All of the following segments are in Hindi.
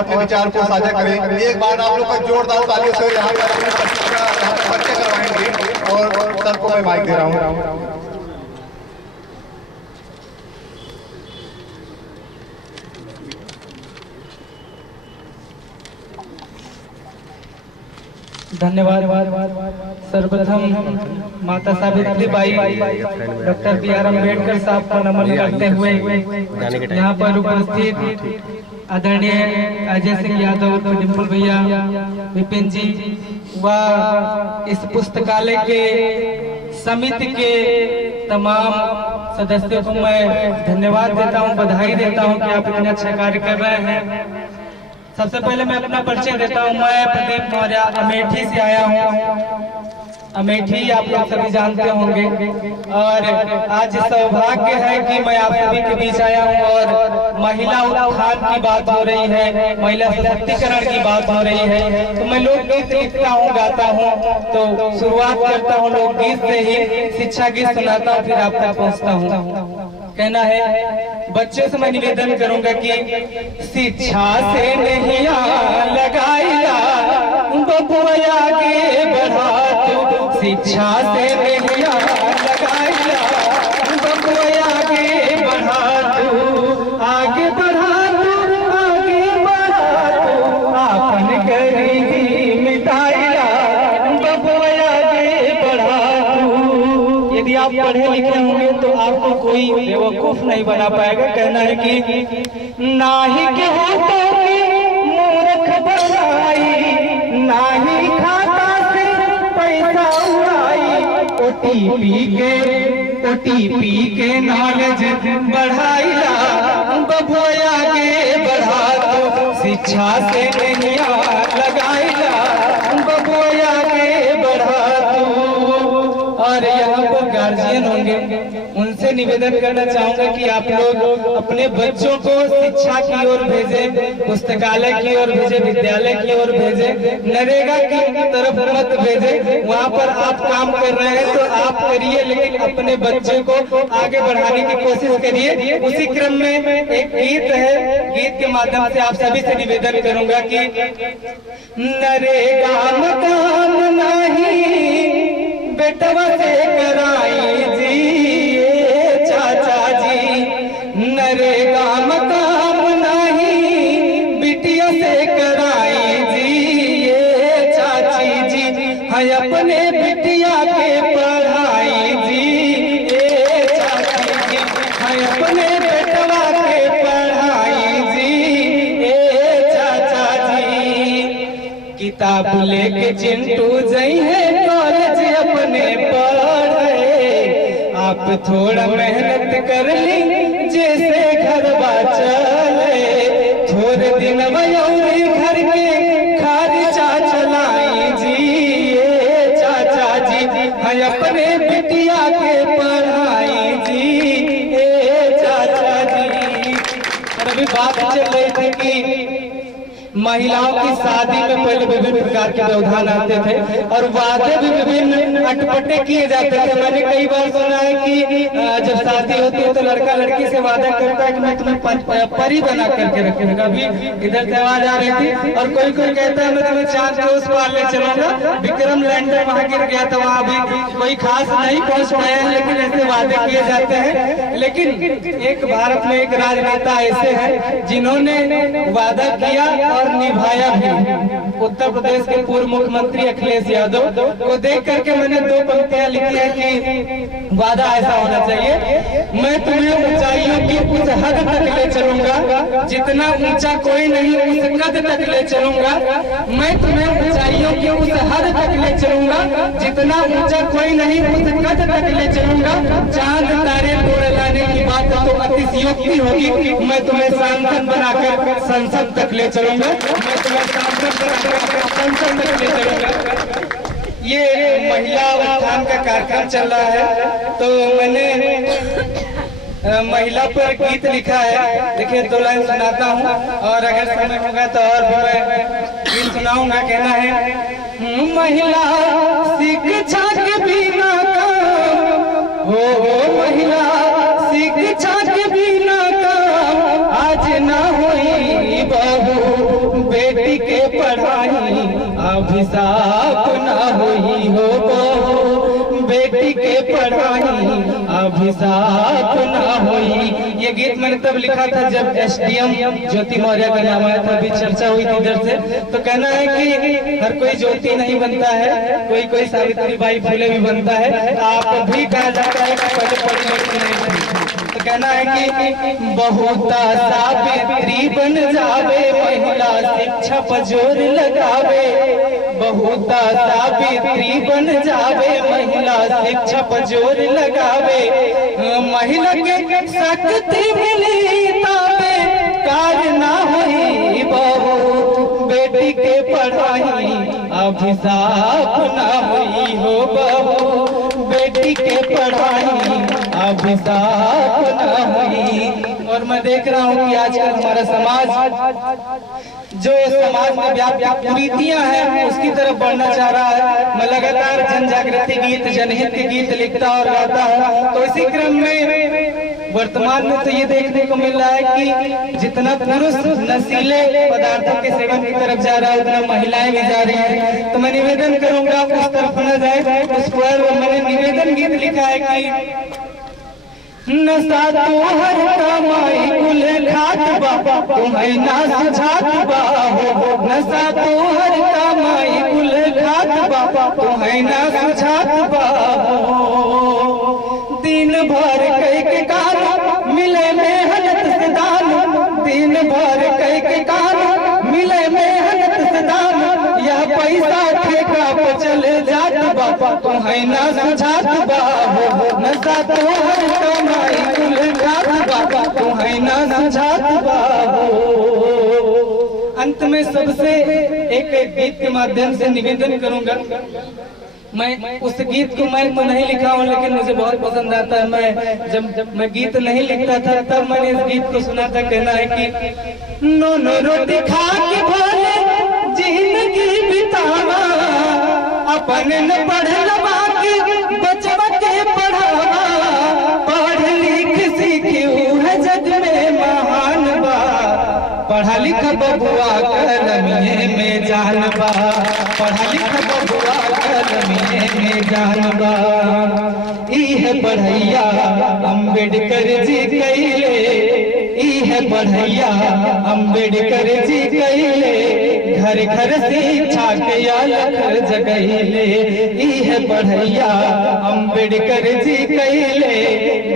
अपने विचार को साझा करें। एक बार आप लोग का जोरदार तालियों से यहाँ पर परिचय करवाएंगे और सर को मैं माइक दे रहा हूँ। धन्यवाद। सर्वप्रथम माता सावित्रीबाई डॉक्टर बी.आर. अम्बेडकर साहब को नमन करते हुए यहाँ पर उपस्थित आदरणीय अजय सिंह यादव, डिम्पल भैया, विपिन जी व इस पुस्तकालय के समिति के तमाम सदस्यों को मैं धन्यवाद देता हूँ, बधाई देता हूँ कि आप इतना अच्छा कार्य कर रहे हैं। सबसे पहले मैं अपना परिचय देता हूँ। मैं प्रदीप मौर्य अमेठी से आया हूँ। अमेठी आप लोग सभी जानते होंगे और आज सौभाग्य है कि मैं आप सभी के बीच आया हूँ और महिला उत्थान की बात हो रही है, महिला सशक्तिकरण की बात हो रही है। तो मैं लोकगीत लिखता हूँ, गाता हूँ, तो शुरुआत करता हूँ लोकगीत से ही, शिक्षा गीत सुनाता हूँ, फिर आप तक पहुँचता हूँ। कहना है बच्चों से मैं निवेदन करूंगा कि शिक्षा से नहीं लगाया बबुआ आगे बढ़ा तू, शिक्षा से नहीं लगाया बबुआ आगे बढ़ा तू, आगे बढ़ा तू, आगे बढ़ा तू, आपन गरीबी मिटाया बबुआ आगे बढ़ा तू। यदि आप पढ़े लिखे होंगे तो आपको कोई बेवकूफ नहीं बना पाएगा। कहना है कि नाही के होता मूर्ख बनाई, नाही खाता से पैसा उड़ाई, ओटीपी के नॉलेज बढ़ाइला बबुआ आगे बढ़ा तो, शिक्षा से नहीं लगाइला बबुआ आगे बढ़ा तो। और यहाँ पर गार्जियन होंगे, उनसे निवेदन करना चाहूंगा कि आप लोग अपने बच्चों को शिक्षा की ओर भेजें, पुस्तकालय की ओर भेजें, विद्यालय की ओर भेजें, नरेगा की तरफ मत भेजें। वहाँ पर आप काम कर रहे हैं तो आप करिए, लेकिन अपने बच्चे को आगे बढ़ाने की कोशिश करिए। उसी क्रम में एक गीत है, गीत के माध्यम से आप सभी से निवेदन करूंगा कि नरेगा में काम नहीं बेटवा से कराई जी चाचा जी, नरेगा में काम नहीं बिटिया से कराई जी चाची जी, है अपने बिटिया के पढ़ाई जी चाची जी, है अपने बेटवा के पढ़ाई जी चाचा जी। किताब लेके चिंटू जई है कॉलेज अपने पढ़े, आप थोड़ा मेहनत कर ली जैसे घर चले, थोड़े दिन मयूरी घर के खर्चा चलाई जी चाचा जी, है अपने बिटिया के पढ़ाई जी चाचा जी। और अभी बात चल रही थी कि महिलाओं की शादी में पहले विभिन्न प्रकार के व्यवधान आते थे और वादे भी विभिन्न अटपटे किए जाते थे। मैंने कई बार सुना है कि जब शादी होती है तो लड़का लड़की से वादा करता है कि मैं तुम्हें परी बना करके रखूंगा। अभी इधर से आवाज आ रही थी और कोई कहता है मैं तुम्हें चांद के उस पार ले चलूंगा। विक्रम लैंडर वहां गिर गया था, वहां भी कोई खास नहीं पहुंच पाया है, लेकिन ऐसे वादे किए जाते हैं। लेकिन एक भारत में एक राजनेता ऐसे हैं जिन्होंने वादा किया और निभाया भी। उत्तर प्रदेश के पूर्व मुख्यमंत्री अखिलेश यादव को देख करके मैंने दो पंक्तियां लिखी है कि वादा ऐसा होना चाहिए, मैं तुम्हें ऊंचाइयों की उस हद तक ले चलूंगा जितना ऊंचा कोई नहीं उस कद तक ले चलूंगा, मैं तुम्हें ऊंचाइयों की उस हद तक ले चलूंगा जितना ऊंचा कोई नहीं उस कद तक ले चलूंगा, चांद तारे तोड़ लाने की बात तो अतिशयोक्ति होगी, मैं तुम्हें सांसद बनाकर संसद तक ले चलूंगा, मैं तुम्हें सांसद बनाकर संसद तक ले चलूंगा। ये महिला उत्थान का कार्यक्रम चल रहा है तो मैंने महिला पर गीत लिखा है। देखिए दो लाइन सुनाता हूँ और अगर समय होगा तो और भी मैं गीत सुनाऊंगा। कहना है महिला शिक्षा के बिना काम हो, महिला शिक्षा के बिना काम आज ना होई बहू, अभिशाप न हुई हो बहू बेटी के पढ़ाई अभिशाप न हुई। ये गीत मैंने तब लिखा था जब एसडीएम ज्योति मौर्य का नाम आया था, अभी चर्चा हुई थी इधर से। तो कहना है कि हर कोई ज्योति नहीं बनता है, कोई कोई सावित्रीबाई फुले भी बनता है। आप भी कहा जाता है कि पहले पढ़ी लिखी नहीं थी। तो कहना है कि बहुत सावित्री बन जावे महिला शिक्षा पर जोर लगावे, बहुत सावित्री बन जावे महिला शिक्षा पर जोर लगावे, महिला के शक्ति मिली तावे कार्य ना हुई बहू बेटी के पढ़ाई अभिशाप ना हुई हो बहू बेटी के पढ़ाई अभिशाप न हुई। और मैं देख रहा हूँ कि आजकल हमारा समाज जो समाज में व्याप्त कुरीतियां हैं उसकी तरफ बढ़ना चाह रहा है। मैं लगातार जन जागृति गीत जनहित के गीत लिखता और गाता हूँ। तो इसी क्रम में वर्तमान में तो ये देखने को मिल रहा है कि जितना पुरुष नशीले पदार्थों के सेवन की तरफ जा रहा है उतना महिलाएं भी जा रही हैं। तो मैं निवेदन करूंगा उस तरफ न जाए। उस पर मैंने निवेदन गीत लिखा है कि नशा तो हर कमाई कुल खात बा तुम्हें ना सुझात बा हो, नशा तो हर कमाई कुल खात बा तुम्हें ना सुझात बा हो। दिन भर कई के कान मिले मेहनत से दान, दिन भर कई के कान मिले मेहनत से दान, यह पैसा ठेका पे चले जात बा तुम्हें ना सुझात बा हो, नशा तो हर कमाई कुल खात बा तुम्हें ना सुझात बा हो। अंत में सबसे एक गीत के माध्यम से निवेदन करूंगा। मैं उस गीत को मैं तो नहीं लिखा हूँ लेकिन मुझे बहुत पसंद आता है। मैं जब मैं गीत नहीं लिखता था तब मैंने इस गीत को सुना था। कहना है कि नो नो रोटी खा के भले जिंदगी बितावा, अपन न पढ़ल बाकी बचवा के पढ़ावा, पढ़ लिख सीखी है जग में महान बा, पढ़ा लिखा बबुआ कलमिए में जान बा, पढ़ा लिखा बबुआ कलमिए में जान बा। ई है पढ़ैया अम्बेडकर जी कैले, ई है पढ़ैया अम्बेडकर जी कैले, घर घर शिक्षा के अलख जगैले, ई है पढ़ैया अम्बेडकर जी कैले,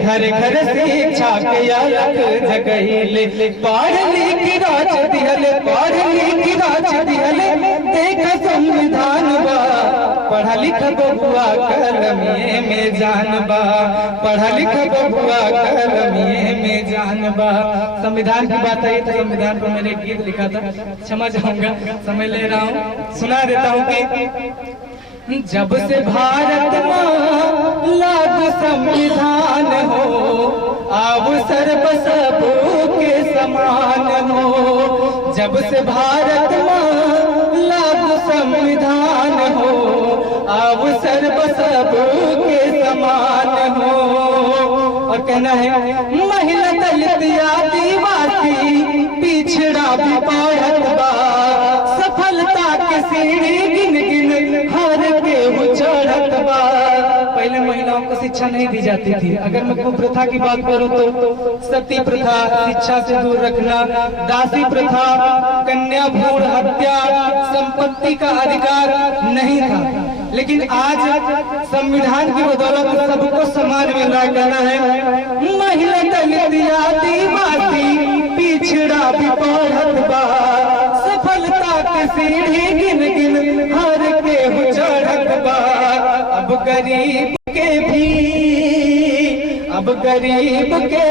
घर घर शिक्षा के अलख जगैले। पढ़ लिख राज दिहले, पढ़ लिख राज दिहले, देख संविधान बा, पढ़ा लिखा बबुआ कलमिए में जान बा, पढ़ा लिखा बबुआ कलमिए में जान बा। संविधान की बात आई तो संविधान पर मैंने एक गीत लिखा था, क्षमा चाहूंगा समय ले रहा हूँ, सुना देता हूँ कि जब से भारत में लागू संविधान हो, अवसर सबके समान हो, जब से भारत में लागू संविधान हो, अवसर सबके समान हो। और कहना है महिला दलित आदिवासी पिछड़ा भी पढ़त बा, सफलता के सीढ़ी गिन गिन हर के चढ़त बा। पहले महिलाओं को शिक्षा नहीं दी जाती थी। अगर मैं कुप्रथा की बात करूं तो सती प्रथा, शिक्षा से दूर रखना, दासी प्रथा, कन्या भ्रूण हत्या, संपत्ति का अधिकार नहीं था। लेकिन आज संविधान की बदौलत सबको समान मिल रहा। कहना है महिला दलित आदिवासी पिछड़ा भी पढ़त बा, सफलता के सीढ़ी गिन गिन हर के चढ़त बा। अब गरीब के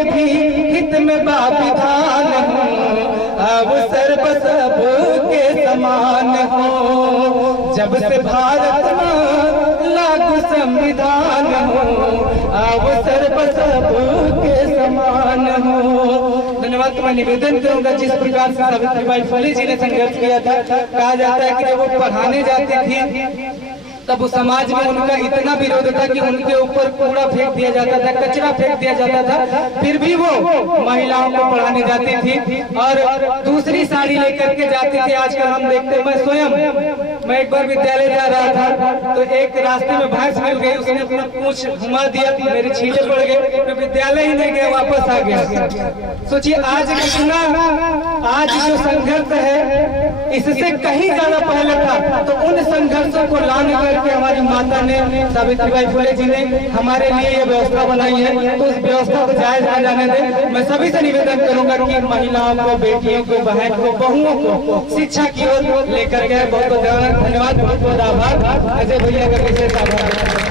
भी हित में बा विधान हो, अवसर सब के समान हो, जब से भारत में लागू संविधान हो, अवसर सब के समान हो। धन्यवाद। मैं निवेदन करूंगा जिस प्रकार से सावित्रीबाई फुले जी ने संघर्ष किया था, कहा जाता है कि जब वो पढ़ाने जाती थी तब उस समाज में उनका इतना विरोध था कि उनके ऊपर कूड़ा फेंक दिया जाता था, कचरा फेंक दिया जाता था, फिर भी वो महिलाओं को पढ़ाने जाती थी और दूसरी साड़ी लेकर के जाती थी। आजकल हम देखते हैं, मैं एक बार विद्यालय जा रहा था तो एक रास्ते में भैंस मिल गई, उसने अपना पूंछ घुमा दिया, मेरे छीले पड़ गए, मैं विद्यालय ही नहीं गया, वापस आ गया। सोचिए आज कितना, आज जो संघर्ष है इससे कहीं ज्यादा पहले था। तो उन संघर्षों को लाने करके हमारी माता ने, सावित्रीबाई फुले जी ने हमारे लिए ये व्यवस्था बनाई है, तो उस व्यवस्था को जायज न जाने दें। मैं सभी से निवेदन करूंगा कि महिलाओं को, बेटियों को, बहन को, बहुओं को शिक्षा की ओर लेकर के बहुत बहुत धन्यवाद, बहुत बहुत आभार। अजय भैया का विशेष आभार।